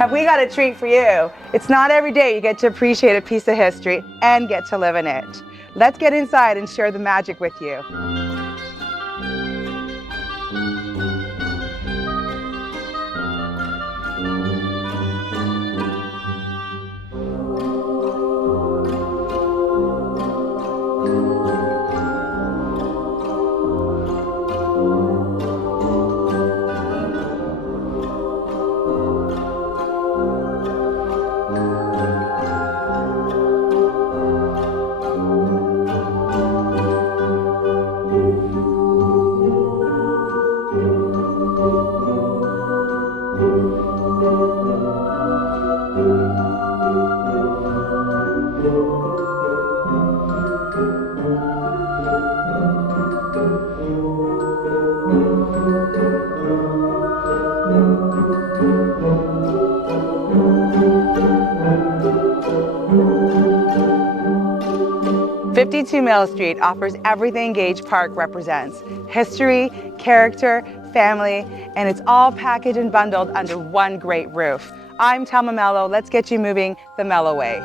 have we got a treat for you. It's not every day you get to appreciate a piece of history and get to live in it. Let's get inside and share the magic with you. "52 Mill Street offers everything Gage Park represents: history, character, family, and it's all packaged and bundled under one great roof. I'm Thelma Mello. Let's get you moving the Mello way.